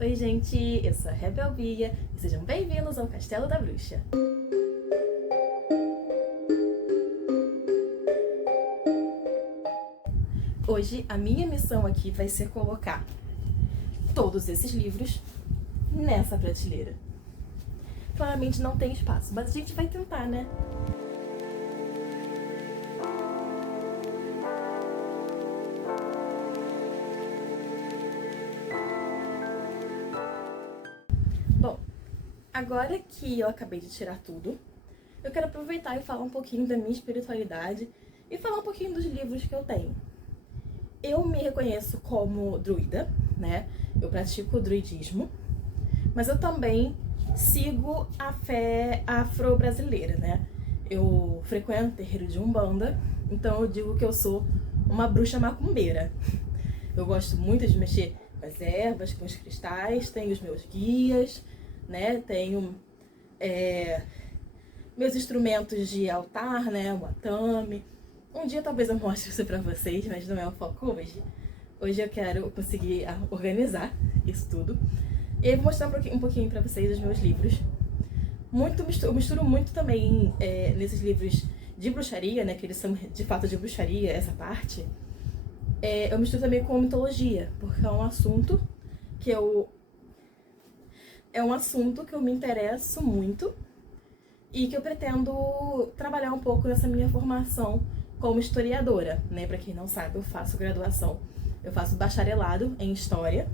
Oi gente, eu sou a Rebel Bia e sejam bem-vindos ao Castelo da Bruxa. Hoje a minha missão aqui vai ser colocar todos esses livros nessa prateleira. Claramente não tem espaço, mas a gente vai tentar, né? Bom, agora que eu acabei de tirar tudo, eu quero aproveitar e falar um pouquinho da minha espiritualidade e falar um pouquinho dos livros que eu tenho. Eu me reconheço como druida, né? Eu pratico o druidismo, mas eu também sigo a fé afro-brasileira, né? Eu frequento o terreiro de Umbanda, então eu digo que eu sou uma bruxa macumbeira. Eu gosto muito de mexer com as ervas, com os cristais, tenho os meus guias, né? Tenho meus instrumentos de altar, né? O atame. Um dia talvez eu mostre isso pra vocês, mas não é o foco hoje. Hoje eu quero conseguir organizar isso tudo. E eu vou mostrar um pouquinho pra vocês os meus livros. Eu misturo muito também nesses livros de bruxaria, né? Que eles são de fato de bruxaria, essa parte. Eu misturo também com mitologia, porque é um assunto que eu me interesso muito e que eu pretendo trabalhar um pouco nessa minha formação como historiadora, né? Pra quem não sabe, eu faço graduação, eu faço bacharelado em História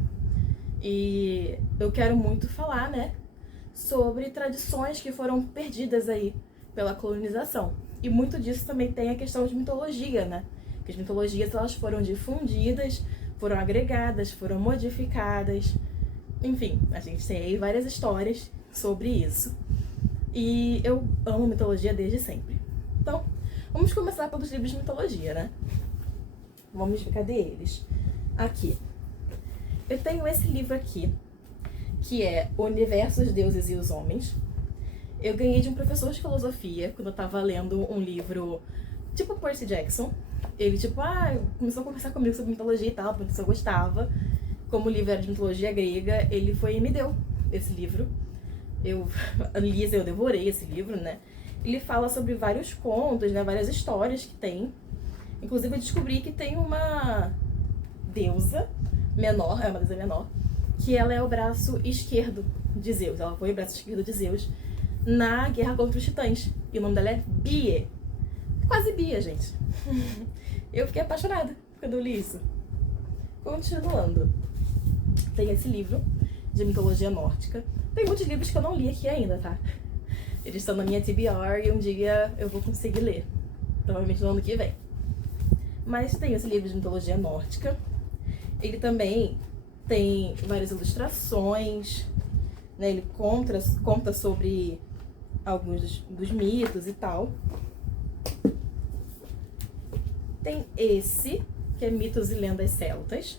e eu quero muito falar, né, sobre tradições que foram perdidas aí pela colonização. E muito disso também tem a questão de mitologia, né? Que as mitologias elas foram difundidas, foram agregadas, foram modificadas. Enfim, a gente tem aí várias histórias sobre isso. E eu amo mitologia desde sempre. Então, vamos começar pelos livros de mitologia, né? Vamos ver, cadê eles? Aqui. Eu tenho esse livro aqui, que é O Universo, os Deuses e os Homens. Eu ganhei de um professor de filosofia, quando eu tava lendo um livro tipo Percy Jackson. Ele, começou a conversar comigo sobre mitologia e tal, perguntou se eu gostava. Como o livro era de mitologia grega, ele foi e me deu esse livro. Eu devorei esse livro, né? Ele fala sobre vários contos, né? Várias histórias que tem. Inclusive eu descobri que tem uma deusa menor, uma deusa menor, que ela é o braço esquerdo de Zeus. Ela foi o braço esquerdo de Zeus na guerra contra os titãs. E o nome dela é Bie. Quase Bia, gente. Eu fiquei apaixonada quando eu li isso. Continuando. Tem esse livro de mitologia nórdica. Tem muitos livros que eu não li aqui ainda, tá? Eles estão na minha TBR e um dia eu vou conseguir ler. Provavelmente no ano que vem. Mas tem esse livro de mitologia nórdica. Ele também tem várias ilustrações, né? Ele conta sobre alguns dos mitos e tal. Tem esse, que é Mitos e Lendas Celtas,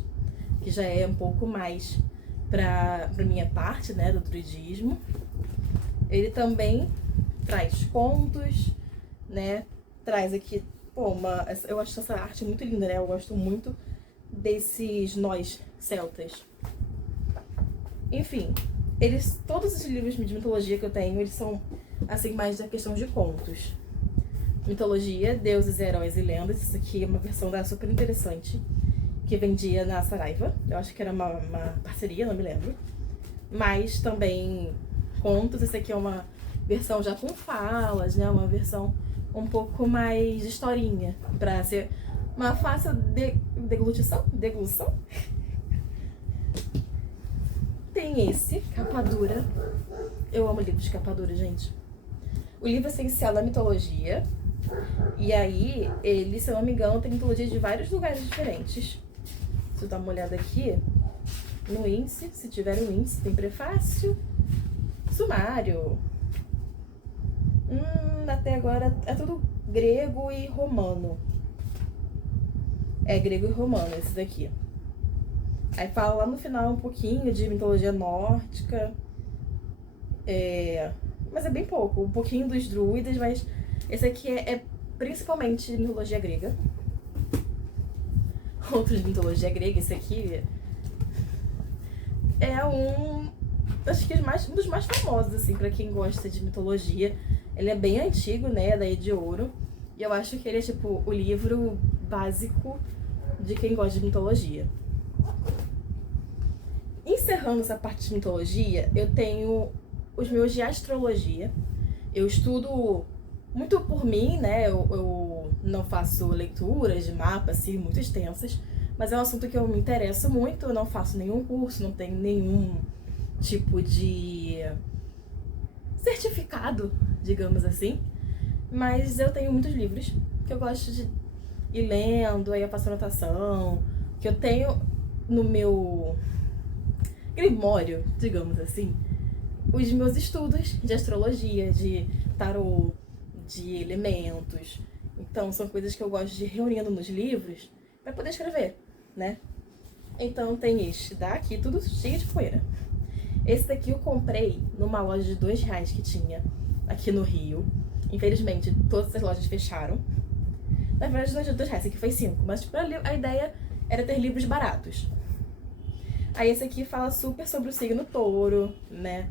que já é um pouco mais pra minha parte, né, do druidismo. Ele também traz contos, né, traz aqui, eu acho essa arte muito linda, né, eu gosto muito desses nós celtas. Enfim, todos os livros de mitologia que eu tenho, eles são, assim, mais da questão de contos. Mitologia, deuses, heróis e lendas. Isso aqui é uma versão da super interessante, que vendia na Saraiva. Eu acho que era uma parceria, não me lembro. Mas também contos. Esse aqui é uma versão já com falas, né? Uma versão um pouco mais historinha, pra ser uma fácil deglução. Tem esse, capa dura. Eu amo livros de capa dura, gente. O livro essencial da mitologia. E aí, ele, se eu não me engano, tem mitologia de vários lugares diferentes. Se eu dar uma olhada aqui no índice, se tiver um índice, tem prefácio, sumário. Até agora é tudo grego e romano. É grego e romano esse daqui. Aí fala lá no final um pouquinho de mitologia nórdica. Mas é bem pouco. Um pouquinho dos druidas, mas esse aqui é principalmente de mitologia grega. Outros de mitologia grega, esse aqui é acho que um dos mais famosos, assim, pra quem gosta de mitologia. Ele é bem antigo, né, da Era de Ouro. E eu acho que ele é, tipo, o livro básico de quem gosta de mitologia. Encerrando essa parte de mitologia, eu tenho os meus de astrologia. Eu estudo muito por mim, né? Eu não faço leituras de mapa, assim, muito extensas. Mas é um assunto que eu me interesso muito. Eu não faço nenhum curso, não tenho nenhum tipo de certificado, digamos assim. Mas eu tenho muitos livros que eu gosto de ir lendo, aí eu faço anotação, que eu tenho no meu grimório, digamos assim, os meus estudos de astrologia, de tarô, de elementos. Então são coisas que eu gosto de ir reunindo nos livros para poder escrever, né? Então tem este daqui, tudo cheio de poeira. Esse daqui eu comprei numa loja de R$2 que tinha aqui no Rio. Infelizmente, todas as lojas fecharam. Na verdade, R$2, esse aqui foi 5. Mas tipo, a ideia era ter livros baratos. Aí esse aqui fala super sobre o signo touro, né?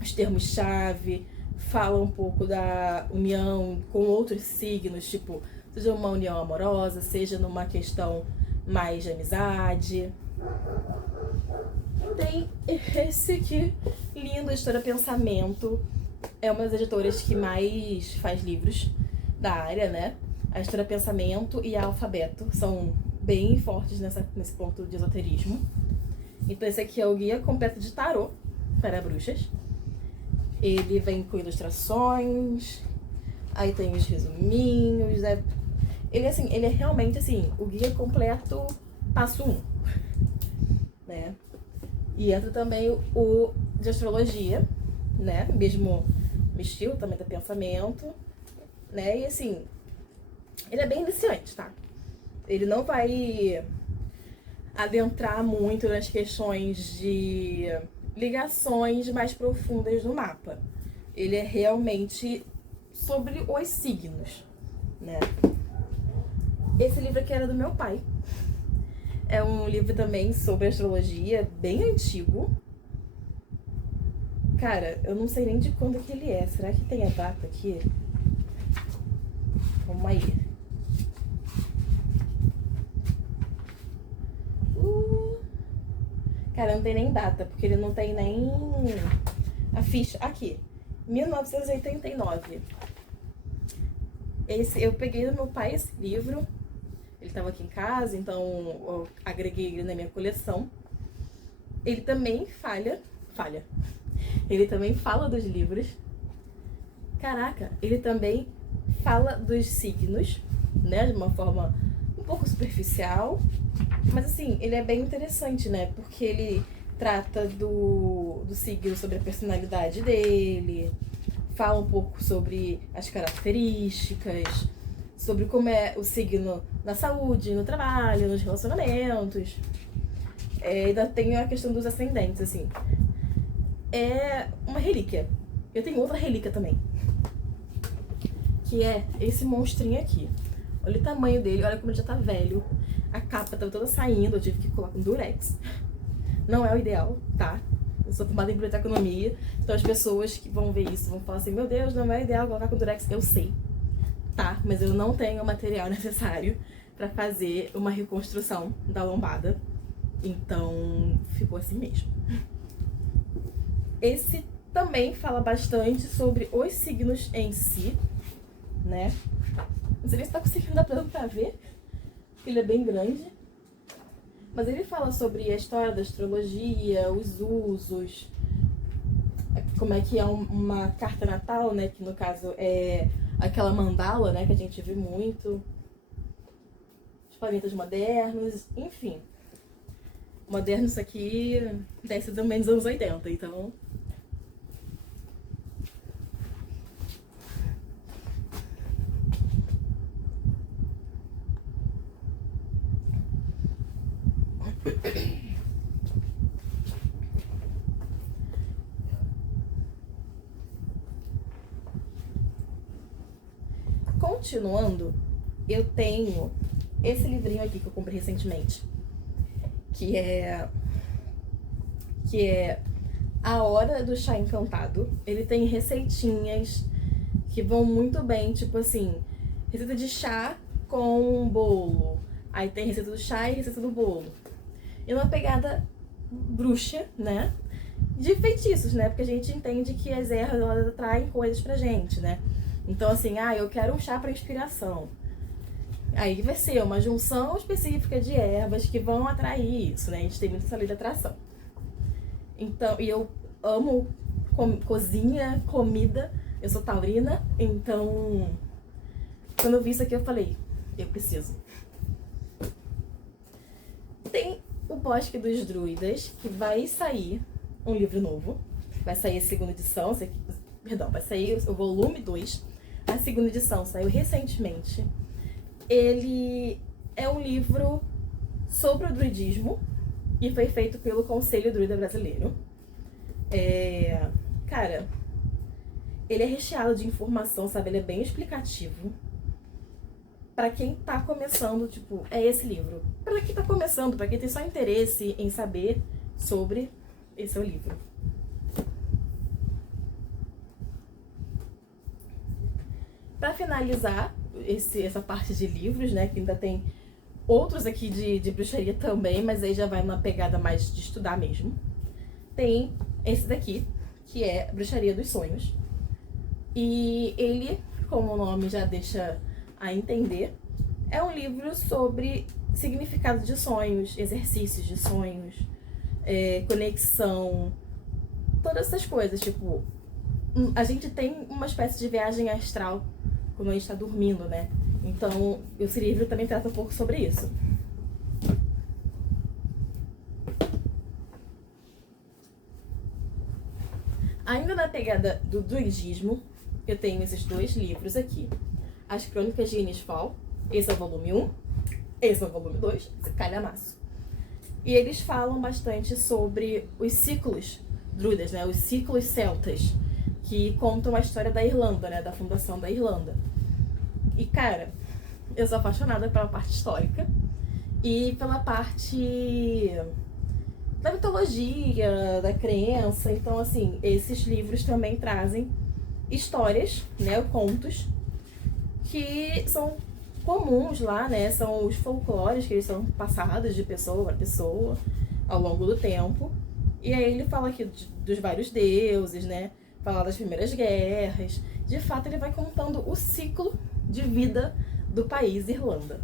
Os termos-chave, fala um pouco da união com outros signos, tipo, seja uma união amorosa, seja numa questão mais de amizade. Tem esse aqui, lindo, Editora Pensamento. É uma das editoras que mais faz livros da área, né? A Editora Pensamento e a Alfabeto são bem fortes nesse ponto de esoterismo. Então esse aqui é o Guia Completo de Tarô para Bruxas. Ele vem com ilustrações, aí tem os resuminhos. Ele é realmente assim, o guia completo passo 1. Né? E entra também o de astrologia, né? Mesmo estilo também do pensamento, né? E assim, ele é bem iniciante, tá? Ele não vai adentrar muito nas questões de ligações mais profundas do mapa. Ele é realmente sobre os signos, né? Esse livro aqui era do meu pai. É um livro também sobre astrologia, bem antigo. Cara, eu não sei nem de quando que ele é. Será que tem a data aqui? Vamos aí. Cara, não tem nem data, porque ele não tem nem a ficha. Aqui, 1989. Eu peguei do meu pai esse livro. Ele estava aqui em casa, então eu agreguei ele na minha coleção. Ele também falha. Ele também fala dos livros. Caraca, ele também fala dos signos, né? De uma forma um pouco superficial. Mas assim, ele é bem interessante, né? Porque ele trata do signo, sobre a personalidade dele. Fala um pouco sobre as características, sobre como é o signo na saúde, no trabalho, nos relacionamentos. Ainda tem a questão dos ascendentes, assim. É uma relíquia. Eu tenho outra relíquia também, que é esse monstrinho aqui. Olha o tamanho dele, olha como ele já tá velho. A capa tava toda saindo, eu tive que colocar um durex. Não é o ideal, tá? Eu sou formada em biblioteconomia, então as pessoas que vão ver isso vão falar assim: meu Deus, não é ideal colocar com durex. Eu sei, tá? Mas eu não tenho o material necessário pra fazer uma reconstrução da lombada. Então, ficou assim mesmo. Esse também fala bastante sobre os signos em si, né? Não sei nem se tá conseguindo dar pra ver. Ele é bem grande. Mas ele fala sobre a história da astrologia, os usos, como é que é uma carta natal, né? Que no caso é aquela mandala, né? Que a gente vê muito. Os planetas modernos, enfim. Moderno isso aqui deve ser também dos anos 80, então... Continuando, eu tenho esse livrinho aqui que eu comprei recentemente, que é que é A Hora do Chá Encantado. Ele tem receitinhas que vão muito bem, tipo assim, receita de chá com bolo. Aí tem receita do chá e receita do bolo. E uma pegada bruxa, né? De feitiços, né? Porque a gente entende que as ervas, elas atraem coisas pra gente, né? Então, assim, eu quero um chá pra inspiração. Aí vai ser uma junção específica de ervas que vão atrair isso, né? A gente tem muito essa lei de atração. Então, e eu amo cozinha, comida. Eu sou taurina, então quando eu vi isso aqui eu falei, eu preciso. Tem o Bosque dos Druidas, que vai sair um livro novo. Vai sair a segunda edição, vai sair o volume 2. A segunda edição saiu recentemente. Ele é um livro sobre o druidismo e foi feito pelo Conselho Druida Brasileiro. Cara, ele é recheado de informação, sabe? Ele é bem explicativo. Pra quem tá começando, tipo, é esse livro. Pra quem tá começando, pra quem tem só interesse em saber sobre, esse é o livro. Pra finalizar essa parte de livros, né, que ainda tem outros aqui de bruxaria também, mas aí já vai numa pegada mais de estudar mesmo. Tem esse daqui, que é Bruxaria dos Sonhos. E ele, como o nome já deixa a entender, é um livro sobre significado de sonhos, exercícios de sonhos, conexão, todas essas coisas. Tipo, a gente tem uma espécie de viagem astral quando a gente tá dormindo, né? Então, esse livro também trata um pouco sobre isso. Ainda na pegada do druidismo, eu tenho esses dois livros aqui. As Crônicas de Inisfal. Esse é o volume 1. Esse é o volume 2. Esse calhamaço. E eles falam bastante sobre os ciclos druidas, né? Os ciclos celtas, que contam a história da Irlanda, né? Da fundação da Irlanda. E, cara, eu sou apaixonada pela parte histórica e pela parte da mitologia, da crença. Então, assim, esses livros também trazem histórias, né? Contos que são comuns lá, né? São os folclores que eles são passados de pessoa para pessoa ao longo do tempo. E aí ele fala aqui dos vários deuses, né? Fala das primeiras guerras. De fato, ele vai contando o ciclo de vida do país Irlanda.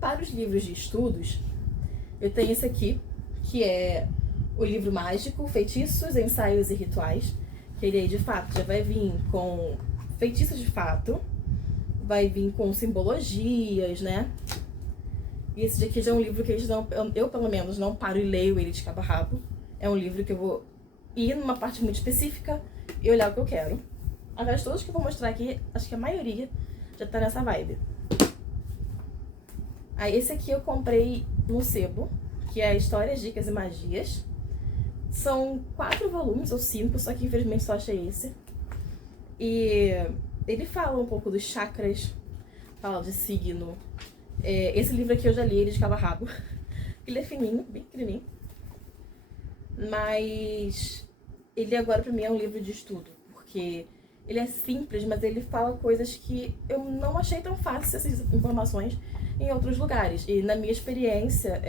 Para os livros de estudos, eu tenho esse aqui, que é o livro mágico, Feitiços, Ensaios e Rituais, que ele aí, de fato, já vai vir com feitiços de fato, vai vir com simbologias, né? E esse daqui já é um livro que eu pelo menos, não paro e leio ele de cabo a rabo. É um livro que eu vou ir numa parte muito específica e olhar o que eu quero. Aliás, todos que eu vou mostrar aqui, acho que a maioria já tá nessa vibe. Aí esse aqui eu comprei no sebo, que é Histórias, Dicas e Magias. São 4 volumes, ou 5, só que infelizmente só achei esse. E ele fala um pouco dos chakras, fala de signo. Esse livro aqui eu já li ele de cabo a rabo. Ele é fininho, bem pequenininho. Mas ele agora pra mim é um livro de estudo, porque ele é simples, mas ele fala coisas que eu não achei tão fácil essas informações em outros lugares. E na minha experiência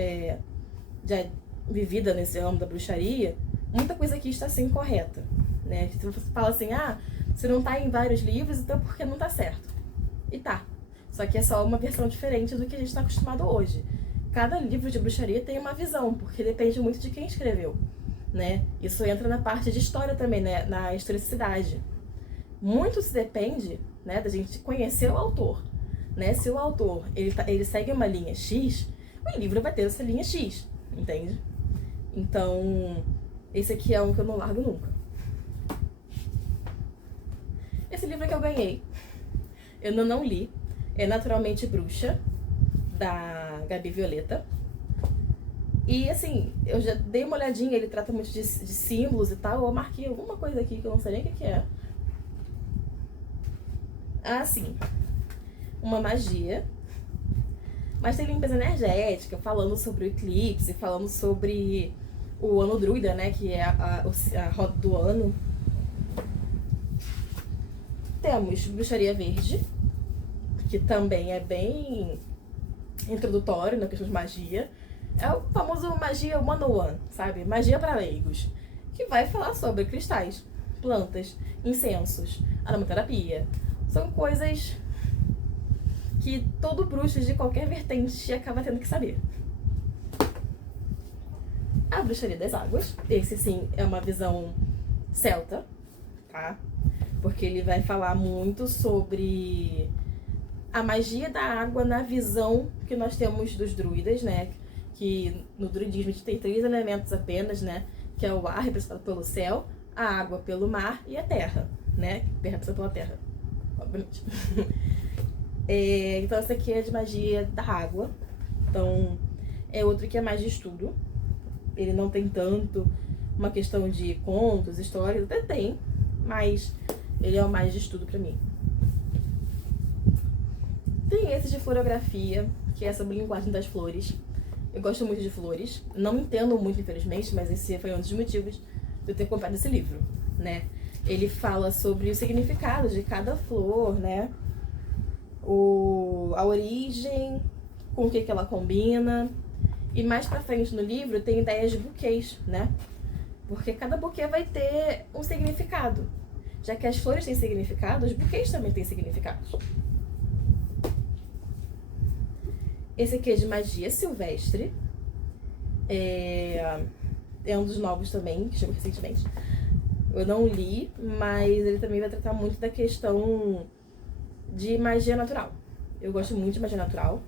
já vivida nesse ramo da bruxaria, muita coisa aqui está assim correta, né? Se você fala assim, você não tá em vários livros, então porque não tá certo. E tá. Só que é só uma versão diferente do que a gente está acostumado hoje. Cada livro de bruxaria tem uma visão, porque depende muito de quem escreveu, né? Isso entra na parte de história também, né? Na historicidade. Muito se depende, né, da gente conhecer o autor, né? Se o autor ele segue uma linha X, o livro vai ter essa linha X, entende? Então, esse aqui é um que eu não largo nunca. Esse livro que eu ganhei, eu não li, é Naturalmente Bruxa, da Gabi Violeta. E assim, eu já dei uma olhadinha, ele trata muito de símbolos e tal, eu marquei alguma coisa aqui que eu não sei nem o que é. Sim, uma magia Mas tem limpeza energética, falando sobre o eclipse, falando sobre o ano druida, né, que é a roda do ano. Temos bruxaria verde, que também é bem introdutório na questão de magia. É o famoso magia 101, sabe? Magia para leigos. Que vai falar sobre cristais, plantas, incensos, aromaterapia. São coisas que todo bruxo de qualquer vertente acaba tendo que saber. A bruxaria das águas. Esse sim é uma visão celta, tá? Porque ele vai falar muito sobre a magia da água na visão que nós temos dos druidas, né? Que no druidismo a gente tem 3 elementos apenas, né? Que é o ar, representado pelo céu, a água pelo mar e a terra, né? Representada pela terra, obviamente. Então essa aqui é de magia da água. Então é outro que é mais de estudo. Ele não tem tanto uma questão de contos, histórias, até tem, mas ele é o mais de estudo pra mim. Tem esse de florografia, que é sobre linguagem das flores. Eu gosto muito de flores. Não entendo muito, infelizmente, mas esse foi um dos motivos de eu ter comprado esse livro, né? Ele fala sobre o significado de cada flor, né? A origem, com o que ela combina. E mais pra frente no livro tem ideias de buquês, né? Porque cada buquê vai ter um significado. Já que as flores têm significado, os buquês também têm significados. Esse aqui é de magia silvestre. É um dos novos também, que chegou recentemente. Eu não li, mas ele também vai tratar muito da questão de magia natural. Eu gosto muito de magia natural,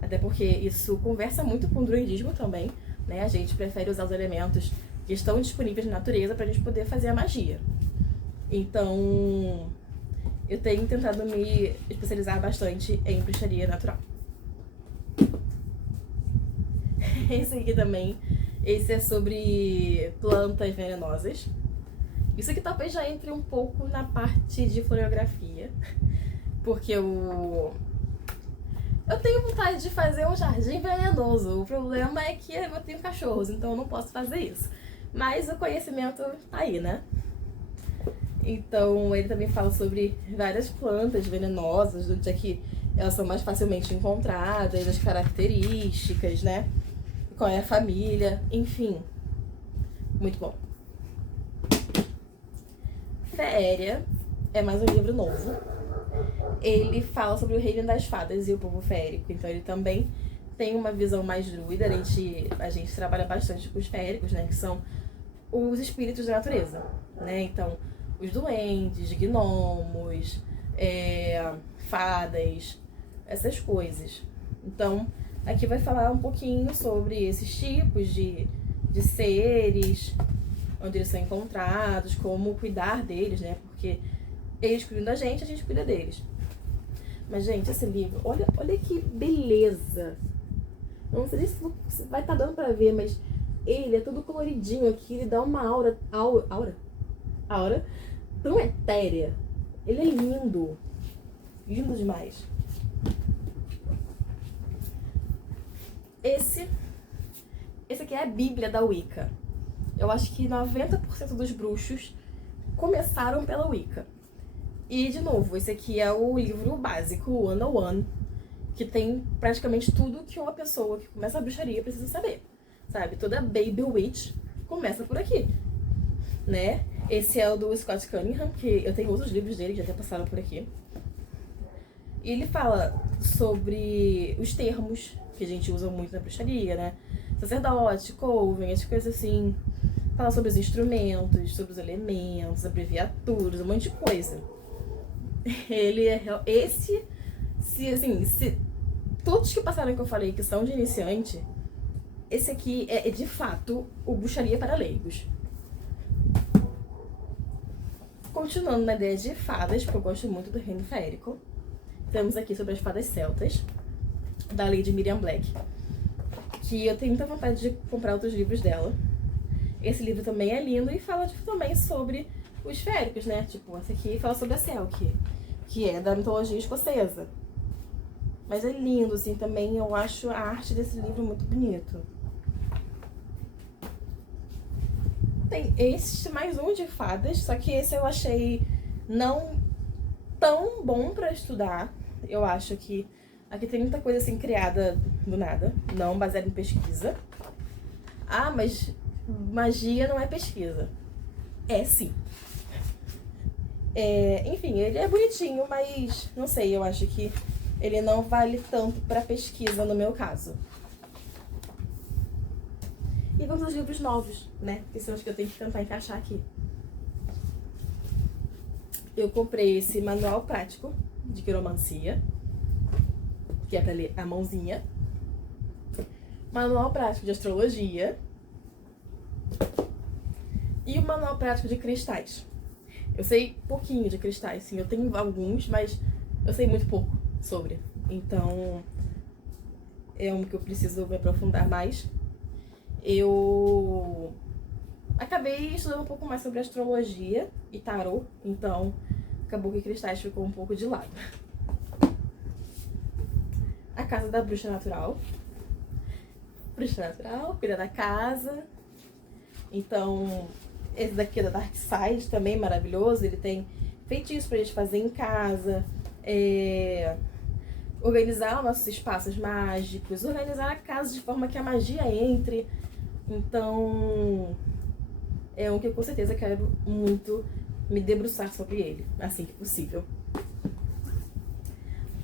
até porque isso conversa muito com o druidismo também, né? A gente prefere usar os elementos que estão disponíveis na natureza pra gente poder fazer a magia. Então, eu tenho tentado me especializar bastante em bruxaria natural. Esse aqui também, esse é sobre plantas venenosas. Isso aqui talvez já entre um pouco na parte de florografia, porque eu tenho vontade de fazer um jardim venenoso. O problema é que eu tenho cachorros, então eu não posso fazer isso. Mas o conhecimento tá aí, né? Então ele também fala sobre várias plantas venenosas, do dia que elas são mais facilmente encontradas, as características, né? Qual é a família, enfim. Muito bom. Féria é mais um livro novo. Ele fala sobre o reino das fadas e o povo férico. Então ele também tem uma visão mais druida. A gente trabalha bastante com os féricos, né? Que são os espíritos da natureza, né? Então, os duendes, gnomos, fadas, essas coisas. Então, aqui vai falar um pouquinho sobre esses tipos de seres, onde eles são encontrados, como cuidar deles, né? Porque eles cuidam da gente, a gente cuida deles. Mas, gente, esse livro, olha que beleza! Não sei se vai estar dando pra ver, mas ele é todo coloridinho aqui, ele dá uma aura tão etérea. Ele é lindo. Lindo demais. Esse aqui é a Bíblia da Wicca. Eu acho que 90% dos bruxos começaram pela Wicca. E, de novo, esse aqui é o livro básico, o 101, que tem praticamente tudo que uma pessoa que começa a bruxaria precisa saber, sabe? Toda Baby Witch começa por aqui, né? Esse é o do Scott Cunningham, que eu tenho outros livros dele que já até passaram por aqui. E ele fala sobre os termos que a gente usa muito na bruxaria, né? Sacerdote, coven, essas coisas assim. Fala sobre os instrumentos, sobre os elementos, abreviaturas, um monte de coisa. Ele é... Se todos que passaram que eu falei que são de iniciante, esse aqui é de fato o bruxaria para leigos. Continuando na ideia de fadas, porque eu gosto muito do reino férico, temos aqui sobre as fadas celtas, da Lady Miriam Black, que eu tenho muita vontade de comprar outros livros dela. Esse livro também é lindo e fala também sobre os féricos, né? Tipo, esse aqui fala sobre a Selkie, que é da mitologia escocesa. Mas é lindo, assim, também. Eu acho a arte desse livro muito bonito. Tem esse mais um de fadas, só que esse eu achei não tão bom pra estudar. Eu acho que aqui tem muita coisa assim criada do nada, não baseada em pesquisa. Ah, mas magia não é pesquisa. É sim. Enfim, ele é bonitinho, mas não sei, eu acho que ele não vale tanto pra pesquisa no meu caso. E vamos aos livros novos, né? Que são os que eu tenho que tentar encaixar aqui. Eu comprei esse manual prático de quiromancia, que é pra ler a mãozinha. Manual prático de astrologia. E o manual prático de cristais. Eu sei pouquinho de cristais, sim. Eu tenho alguns, mas eu sei muito pouco sobre. Então, é um que eu preciso me aprofundar mais. Eu acabei estudando um pouco mais sobre astrologia e tarô, então acabou que cristais ficou um pouco de lado. A Casa da Bruxa Natural. Bruxa Natural, cuida da casa. Então, esse daqui é da Dark Side, também maravilhoso. Ele tem feitiços pra gente fazer em casa, organizar os nossos espaços mágicos, organizar a casa de forma que a magia entre. Então, é um que eu com certeza quero muito me debruçar sobre ele, assim que possível.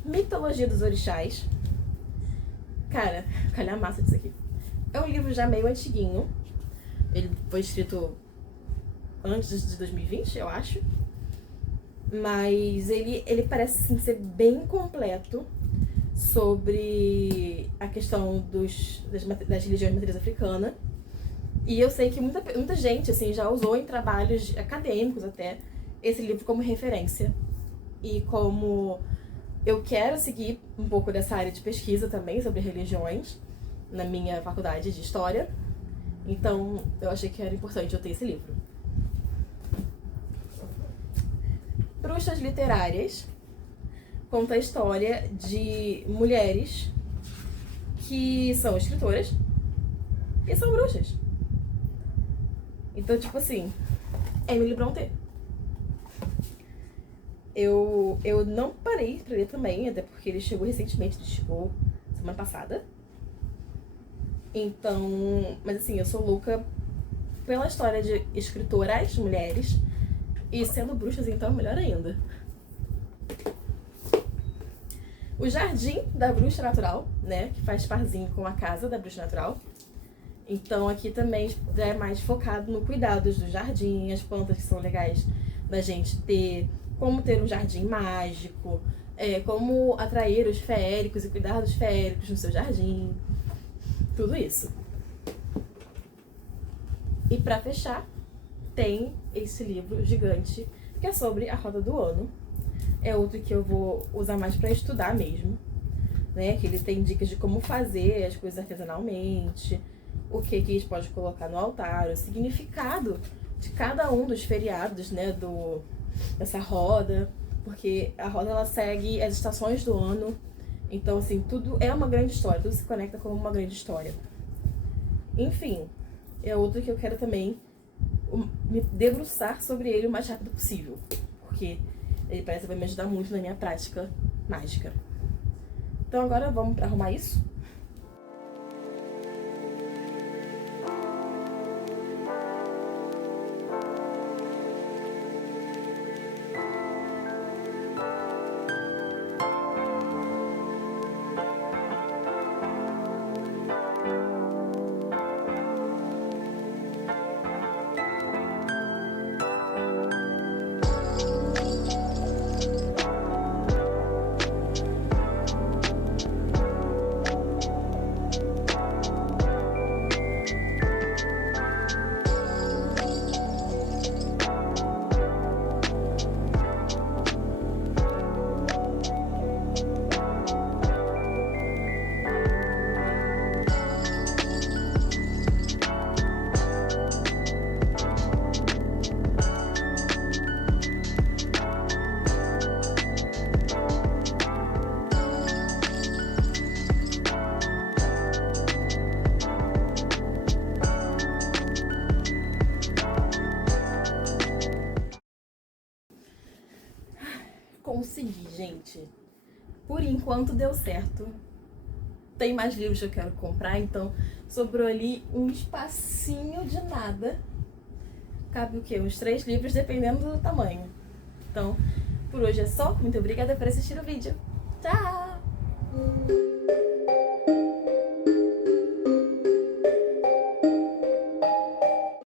Mitologia dos Orixás. Cara, calhamaça disso aqui. É um livro já meio antiguinho. Ele foi escrito antes de 2020, eu acho. Mas ele parece assim, ser bem completo sobre a questão das religiões de matriz africana. E eu sei que muita gente assim, já usou em trabalhos acadêmicos até esse livro como referência. E como eu quero seguir um pouco dessa área de pesquisa também sobre religiões na minha faculdade de História, então eu achei que era importante eu ter esse livro. Bruxas Literárias conta a história de mulheres que são escritoras e são bruxas. Então, tipo assim, Emily Brontë. Eu não parei pra ler também, até porque ele chegou recentemente, ele chegou semana passada. Então, mas assim, eu sou louca pela história de escritoras mulheres e sendo bruxas, então, melhor ainda. O Jardim da Bruxa Natural, né, que faz parzinho com a Casa da Bruxa Natural. Então aqui também é mais focado no cuidado do jardim, as plantas que são legais da gente ter, como ter um jardim mágico, como atrair os feéricos e cuidar dos feéricos no seu jardim, tudo isso. E pra fechar, tem esse livro gigante que é sobre a Roda do Ano. É outro que eu vou usar mais pra estudar mesmo, né? Que ele tem dicas de como fazer as coisas artesanalmente, o que a gente pode colocar no altar, o significado de cada um dos feriados, né, dessa roda, porque a roda ela segue as estações do ano, então assim, tudo é uma grande história, tudo se conecta como uma grande história. Enfim, é outro que eu quero também me debruçar sobre ele o mais rápido possível, porque ele parece que vai me ajudar muito na minha prática mágica. Então agora vamos para arrumar isso? consegui, gente. Por enquanto deu certo. Tem mais livros que eu quero comprar, então sobrou ali um espacinho de nada. Cabe o quê? Uns 3 livros, dependendo do tamanho. Então, por hoje é só. Muito obrigada por assistir o vídeo. Tchau!